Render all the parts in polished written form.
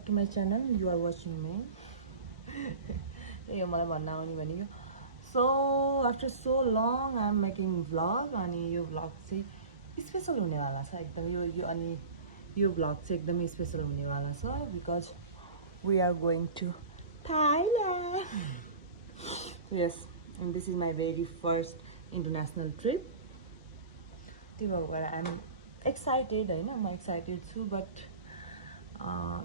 back to my channel. You are watching me. यो मलाई भन्न आउने भनेको. So after so long I am making vlog अनि यो vlog चाहिँ स्पेशल हुनेवाला छ एकदम. यो अनि यो vlog चाहिँ एकदमै स्पेशल हुनेवाला छ because we are going to Thailand. Yes, and this is my very first international trip. त्यो भएर I am excited हैन, म excited छु but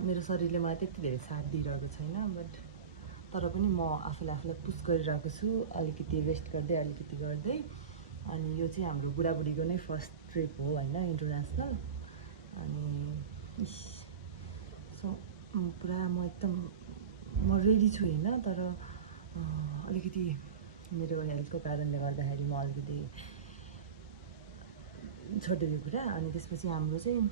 मेरो शरीरले मलाई त्यति धेरै साथ दिइरहेको छैन बट तर पनि म आफूलाई पुश गरिरहेको छु अलिकति रेस्ट गर्दै अनि यो चाहिँ हाम्रो बुढाबुढीको नै फर्स्ट ट्रिप हो हैन इन्टरनेसनल अनि सो पुरा म एकदम म रेडी छु हैन तर अलिकति मेरो हेल्थको कारणले गर्दाखेरि म अलिकति छोडेको कुरा अनि त्यसपछि हाम्रो चाहिँ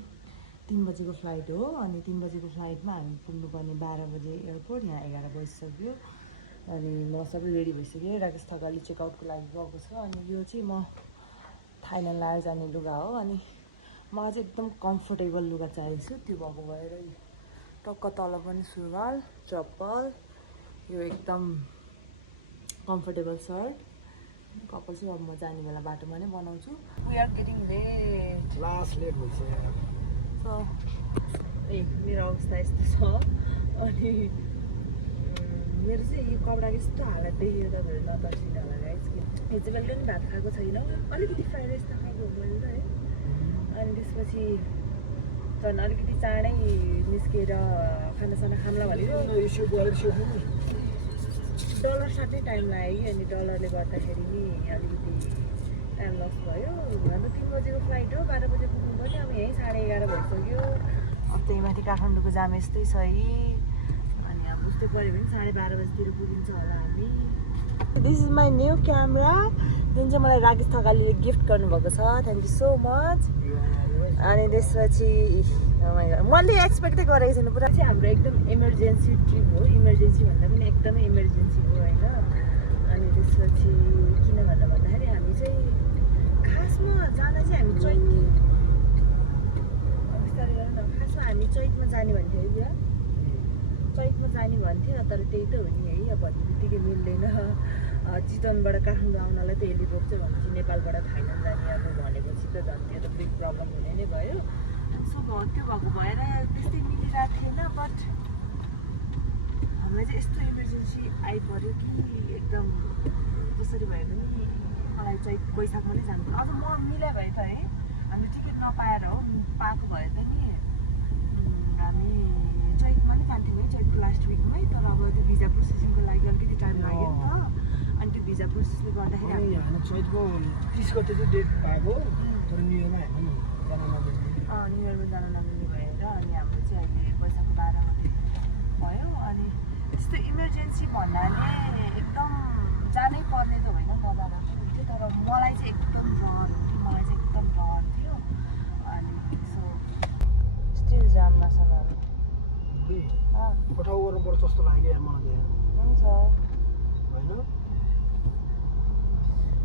3 बजेको फ्लाइट हो अनि 3 बजेको फ्लाइटमा हामी पुग्नुपर्ने 12 बजे एयरपोर्ट यहाँ 11 बजिसक्यो अनि म सबै रेडी भइसक्यो राकेश थकाली चेकआउटको लागि गएको छ अनि यो चाहिँ म थाइल्यान्ड लाएर जाने लुगा हो अनि मलाई चाहिँ एकदम कम्फर्टेबल लुगा चाहिएको छु त्यो भएको भएर टक्क तल पनि सुरुवाल चप्पल यो एकदम कम्फर्टेबल सर्ट कपाल चाहिँ अब म जाने बेला बाटोमा नै बनाउँछु we are getting late last late भइसक्यो सो मेरो अवस्था यस्तो छ अनि मेरो चाहिँ यो कपडा यस्तो हालत देखेर तपाईँहरू नतर्सिनु होला गाइस कि हिजो बेलुका पनि भात खाएको छैन अलिकति फ्राइड राइस त खाएको हो मैले त है अनि त्यसपछि झन् अलिकति चाँडै निस्केर खानासाना खाम्ला भनेको डलर साट्नै टाइम लाग्यो कि अनि डलरले गर्दाखेरि नि अलिकति टाइम लस भयो हाम्रो 3 बजेको फ्लाइट हो 12 बजे पुग्नु पनि अब यहीँ 11:30 भइसक्यो अब त्यही माथि काठमाडौँको जाम यस्तै छ है अनि अब बुझ्दै पऱ्यो भने 12:30 बजीतिर पुगिन्छ होला हामी this is my new camera जुन चाहिँ मलाई राकेश थकालीले गिफ्ट गर्नुभएको छ थ्याङ्क यू सो मच अनि त्यसपछि मैले एक्सपेक्टै गरेको छैन पुरा चाहिँ हाम्रो एकदम इमर्जेन्सी ट्रिप हो इमर्जेन्सी भन्दा पनि एकदमै इमर्जेन्सी हो होइन अनि त्यसपछि किन भन्दाखेरि हामी चाहिँ खासमा जान चाहिँ हामी खासमा हामी चैतमा जाने भन्थ्यो है बुढा चैतमा जाने भन्थ्यो तर त्यही त हो नि है अब भन्ने बित्तिकै मिल्दैन चितवनबाट काठमाडौँ आउनलाई त हेलिपोर्ट चाहिँ भनेपछि नेपालबाट थाइल्यान्ड जाने अब भनेपछि त झन् त्यो त बिग प्रब्लम हुने नै भयो सो त्यो भएको भएर त्यस्तै मिलिरहेको थिएन बट हामीलाई चाहिँ यस्तो इमर्जेन्सी आइपऱ्यो कि एकदम जसरी भए पनि मलाई चाहिँ बैशाखमा नै जानु पर्यो अझ म मिलाइ भए त है हामीले टिकट नपाएर हो पाएको भए त नि हामी चैतमा नै जान्थ्यौँ है चैतको लास्ट विकमै तर अब त्यो भिजा प्रोसेसिङको लागि अलिकति टाइम लाग्यो नि त अनि त्यो भिजा प्रोसेसले गर्दाखेरि हामी चैतको 30 गते चाहिँ डेट पाएको तर न्यु इयरमा हामी न्यु इयरमा जान नमिल्ने भएर अनि हाम्रो चाहिँ अहिले बैशाखको 12 गते भयो अनि त्यस्तो इमर्जेन्सी भन्नाले एकदम जानै पर्ने त होइन नजाँदा पनि हुन्थ्यो तर मलाई चाहिँ एकदम डर थियो अनि सो स्टिल जाममा छ पठाउ गर्नुपर्छ जस्तो लाग्यो यार मलाई हुन्छ होइन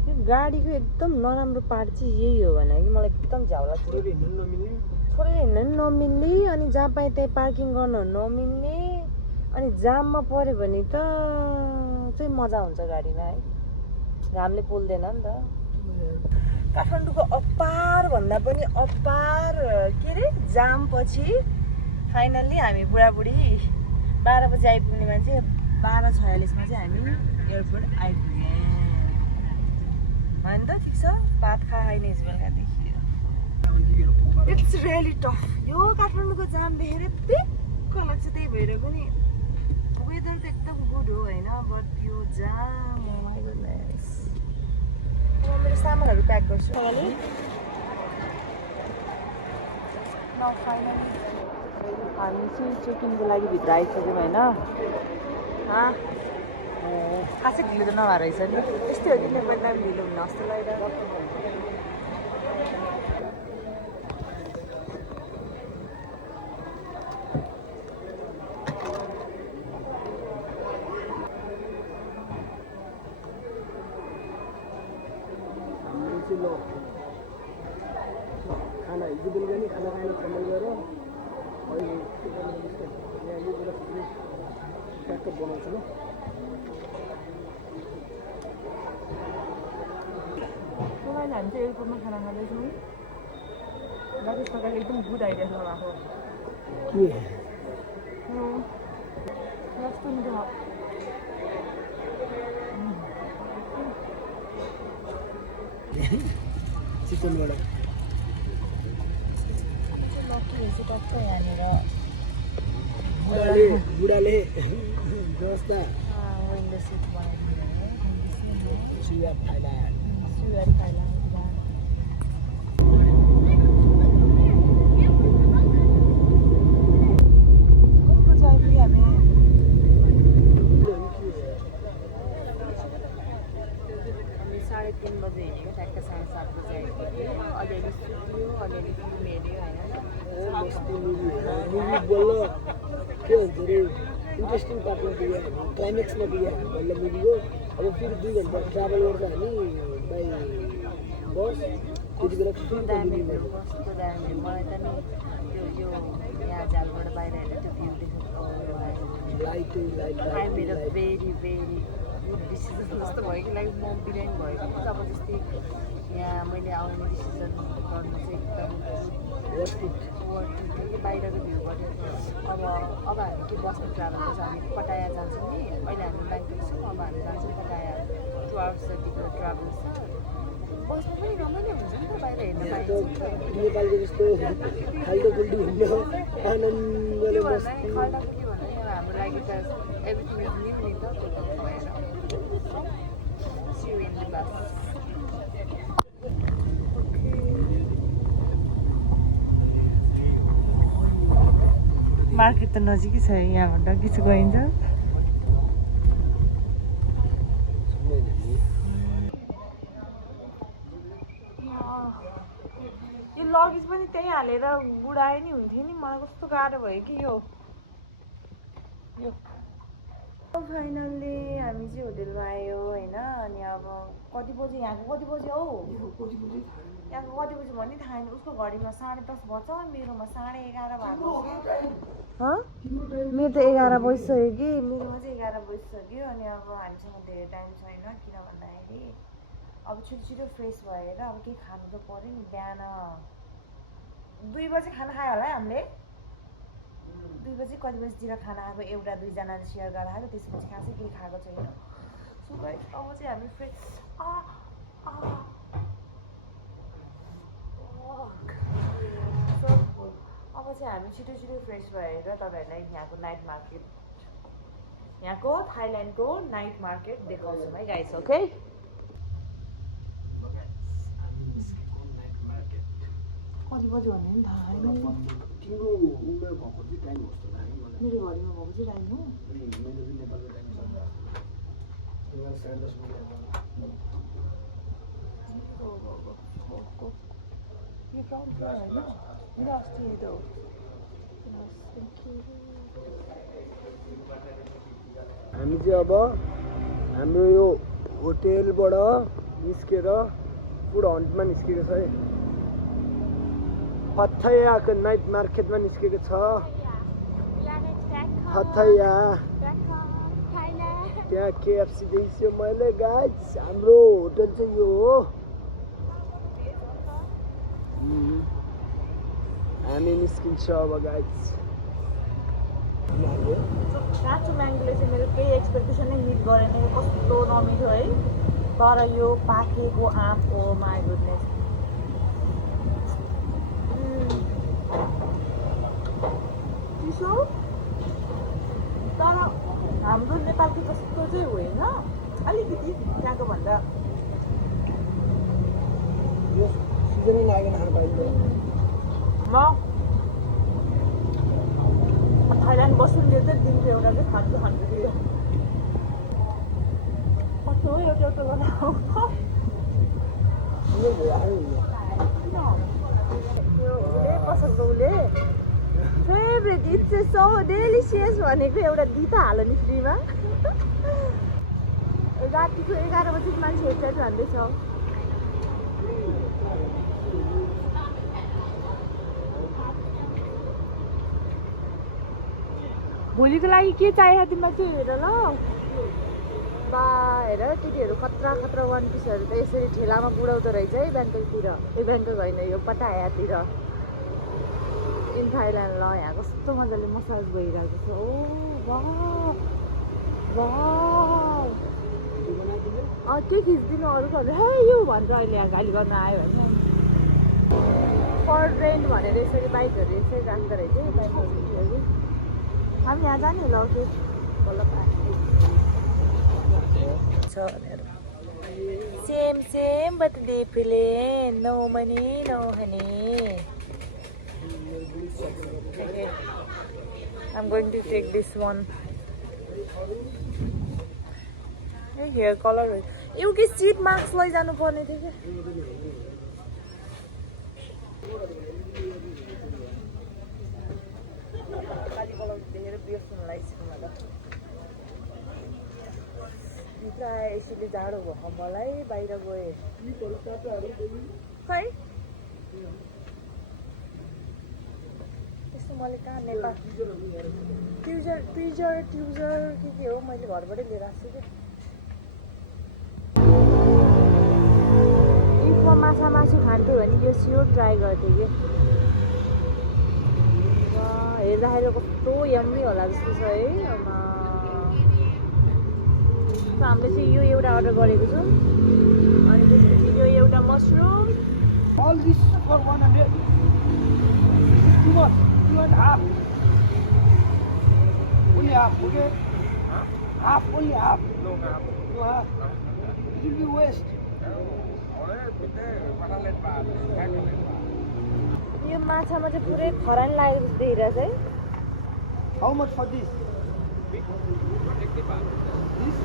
यो गाडीको एकदम नराम्रो पार्ट चाहिँ यही हो भने कि मलाई एकदम झ्याउला छोडेर हिँड्न नमिल्ने अनि जहाँ पाएँ त्यहीँ पार्किङ गर्न नमिल्ने अनि जाममा पऱ्यो भने त चाहिँ मजा हुन्छ गाडीमा है घामले पोल्दैन नि त काठमाडौँको अपार भन्दा पनि अपार के अरे जाम पछि फाइनल्ली हामी बुढाबुढी 12 बजी आइपुग्ने मान्छे 12:46 मा चाहिँ हामी एयरपोर्ट आइपुग्यौँ होइन त ठिक छ भात खाएन हिजो बेलुकादेखि इट्स रियली टफ यो काठमाडौँको जाम देखेर पिक्क लाग्छ त्यही भएर पनि वेदर त एकदम गुड हो होइन बट यो जाम माई गुडनेस म मेरो सामानहरू प्याक गर्छु न फाइनली हामी चाहिँ चेकिङको लागि भित्र आइसक्यौँ होइन खासै ढिलो त नभएर रहेछ नि यस्तै हो कि नेपाली टाइम ढिलो हुने जस्तो लागिरहेको खाना हिजो बेलुका नि खाना खाएर कमेल गएर यहाँ यो बेला फेरि ट्याक्क बनाउँछु ल तपाईँले हामी चाहिँ एयरपोर्टमा खाना खाँदैछौँ राकेश काकाले एकदम गुड आइडिया छ भएको कस्तो मिठो चिकनबाट टक्क यहाँनिर बुढाले जस्ता विन्डो सिट बनाइदिनु सुया फाइदा सुगारी खाइला तीन बजे हिँडेको ठ्याक्क 7:30 बजे आइपुग्यो अलिअलि सुत्यो अलिअलि फिल्म हेऱ्यो मुभी बल्ल के हुन्छ अरे इन्ट्रेस्टिङ पार्टमा पुग्यो हामी क्लाइमेक्समा पुग्यो हामी बल्ल मुभीको अब फेरि 2 घन्टा ट्राभल गर्छ हामी बाई बस त्यति बेला कस्तो दामी मलाई त नि त्यो यहाँ झालबाट बाहिर हेरेर त्यो भ्यू देखेको लाइट मेरो भेरी गुड डिसिजन जस्तो भयो कि लाइक म बिरामी भएको जबरजस्ती यहाँ मैले आउने डिसिजन गर्नु चाहिँ एकदम वर्थ इट बाहिरको भ्यूबाट अब हामी के बसमा ट्राभल गर्छ हामी पटाया जान्छौँ नि अहिले हामी ब्याङ्कक छौँ अब हामी जान्छौँ पटाया 2 आवर्स जतिको ट्राभल छ बसमा पनि रमाइलो हुन्छ नि त बाहिर हेर्न पाइन्छ नेपालको जस्तो खाल्डोखुल्डी हुन्न आनन्दले बस्नु खाल्डाखुल्डी भन्दा हाम्रो लागि त एभ्रिथिङ इज न्यू नि त त्यो भएर See you in the bus. Market त नजिकै छ यहाँबाट किछु गइन्छ यो लगेज पनि त्यही हालेर बुढाए नि हुन्थ्यो नि मलाई कस्तो गाह्रो भयो कि यो फाइनल्ली हामी चाहिँ होटेलमा आयो होइन अनि अब कति बजी यहाँको कति बजी हौ यहाँको कति बजी भन्ने थाहा छैन उसको घडीमा 10:30 बज्छ मेरोमा 11:30 भएको मेरो त 11 बजिसक्यो कि मेरोमा चाहिँ 11 बजिसक्यो अनि अब हामीसँग धेरै टाइम छैन किन भन्दाखेरि अब छिटो फ्रेस भएर अब केही खानु त पऱ्यो नि बिहान 2 बजी खाना खायो होला है हामीले 2 बजी कति बजीतिर खाना खाएको एउटा 2 जनाले सेयर गरेर खाएको त्यसपछि खासै केही खाएको छैन सो गाइस अब चाहिँ हामी फ्रेस अब चाहिँ हामी छिटो फ्रेस भएर तपाईँहरूलाई यहाँको नाइट मार्केट यहाँको थाइल्यान्डको नाइट मार्केट देखाउँछौँ है गाइस ओके कति बजी भन्ने पनि थाहा छैन तिम्रो उमेर भएको चाहिँ टाइम कस्तो लाग्यो मलाई मेरो घडीमा भएको चाहिँ टाइम हो मेरो पनि नेपालको टाइम छ तिम्रो 10:30 बजे यो ग्राउन्ड फ्लोर होइन मेरो अस्ति त्यो हामी चाहिँ अब हाम्रो यो होटेलबाट निस्केर फुड हन्टमा निस्केको छ है पथैयाको नाइट मार्केटमा निस्केको छ पथैया त्यहाँ केएफसी देखियो मैले गाइस हाम्रो होटल चाहिँ यो हो हामी निस्किन्छ अब गाइस काँचो म्याङ्गोले चाहिँ मेरो केही एक्सपेक्टेसन नै मिट गरेन कस्तो नमिठो है तर यो पाकेको आँप हो माई गुडनेस चिसो तर हाम्रो नेपालको जस्तो चाहिँ होइन अलिकति त्यहाँको भन्दा यो सिजनै लागेन खान पाइँदैन म थाइल्यान्ड बस्नु चाहिँ दिनको एउटा चाहिँ खान्छु दियो कस्तो हो एउटा बनाऊ पसलको उसले फेभरेट इट्स चाहिँ सो डेलिसियस भनेको एउटा दिता हाल नि फ्रीमा रातिको 11 बजी मान्छे हेर्छ भन्दैछ भोलिको लागि के चाहिएको तिमीलाई त्यो हेर ल बा हेर केटीहरू खतरा खतरा वान पिसहरू त यसरी ठेलामा बुढाउँदो रहेछ है ब्याङ्ककतिर ए ब्याङ्कक होइन यो पटायातिर इन थाइल्यान्ड ल यहाँ कस्तो मजाले मसाज भइरहेको छ ओ वाह त्यो खिचिदिनु अरू भन्नु हे यो भनेर अहिले यहाँ गाली गर्न आयो भने फर रेन्ट भनेर यसरी बाइकहरू यसरी राख्दो रहेछ है बाइकहरू हामी यहाँ जाने ल बल्ल same but different no money no honey okay I'm going to take this one hair color एउटै सिट मास्क लैजानु पर्ने थियो क्या काली कलर देखेर बिर्सनु लागिसक्यो मलाई भित्र आए यसैले जाडो भयो मलाई बाहिर गएँ खै त्यस्तो मैले कहाँ नेपाल ट्युजर के हो मैले घरबाटै लिएर आएको छु क्या मासु खान्थ्यो भने यो स्योर ट्राई गर्थेँ कि हेर्दाखेरि कस्तो यम्मी होला जस्तो छ है हामीले चाहिँ यो एउटा अर्डर गरेको छौँ अनि त्यसपछि यो एउटा mushroom All this for 100. Too much. You want half? Only half, okay? Huh? Half, only half. No half. No half. It will be waste. यो माछामा चाहिँ पुरै खरानी लागेको जस्तो देखिरहेछ है How much for this? This?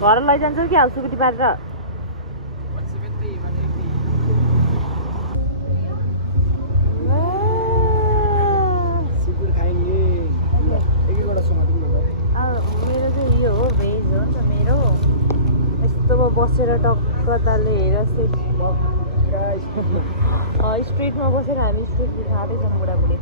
घर लैजान्छौ कि हाउसुकुटी पारेर Seafood खाएंगे. एक-एकवटा समातिङ न मेरो चाहिँ यो हो भेज हो नि त मेरो यस्तो बसेर टक्कताले हेर स्ट्रिटमा बसेर हामी स्ट्रिट फुड खाँदैछौँ बुढाबुढी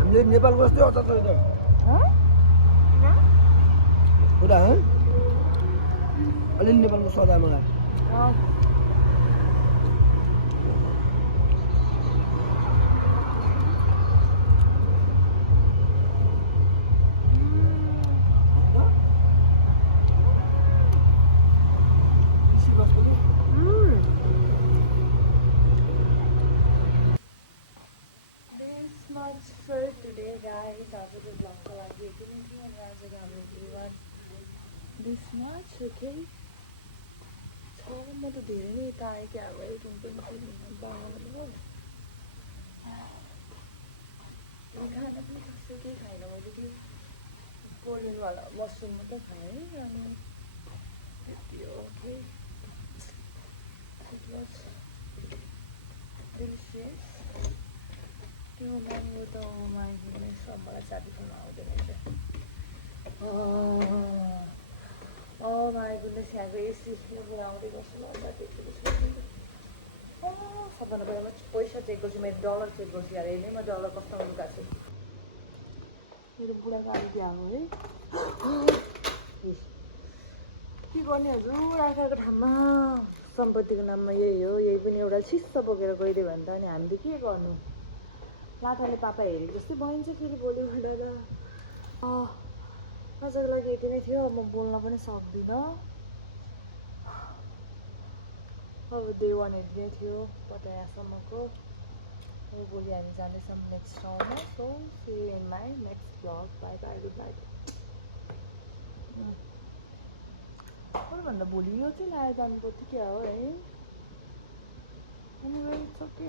हामीले नेपाल बस्दै हो त पुरा है अलिअलि नेपालको सौदा मगाए for today guys आजको ब्लगको लागि यति नै थियो अनि आजको हाम्रो परिवार this much okay छ म त धेरै नै यता आएँ क्या अब रुम पनि बनाउनु खाना पनि खासै केही खाएन मैले त्यो कोरियनवाला मसरुम मात्रै खाएँ अनि त्यति हो ओके it was delicious त्यो महँगो त माई गुडनेस मलाई साथी खान आउँदैन रहेछ माई गुडनेस यहाँको एसी कुरा आउँदै गर्छु ल सबभन्दा पहिला म पैसा चेक गर्छु मेरो डलर चेक गर्छु यार हेर्ने म डलर कस्तो लुकाएको छु मेरो बुढाको आलु आएको है के गर्ने हजुर आँखाको ठाउँमा सम्पत्तिको नाममा यही हो यही पनि एउटा शिष्य बोकेर गइदियो भने त अनि हामीले के गर्नु लाटाले पापा हेरेको जस्तै बनिन्छ फेरि भोलिबाट त आजको लागि यति नै थियो म बोल्न पनि सक्दिनँ अब डे 1 यति नै थियो पटायासम्मको अब भोलि हामी जाँदैछौँ नेक्स्ट ठाउँमा so see you in my next blog bye bye good night अरूभन्दा भोलि यो चाहिँ लाएर जानुपर्थ्यो क्या हो है एनिवे इट्स ओके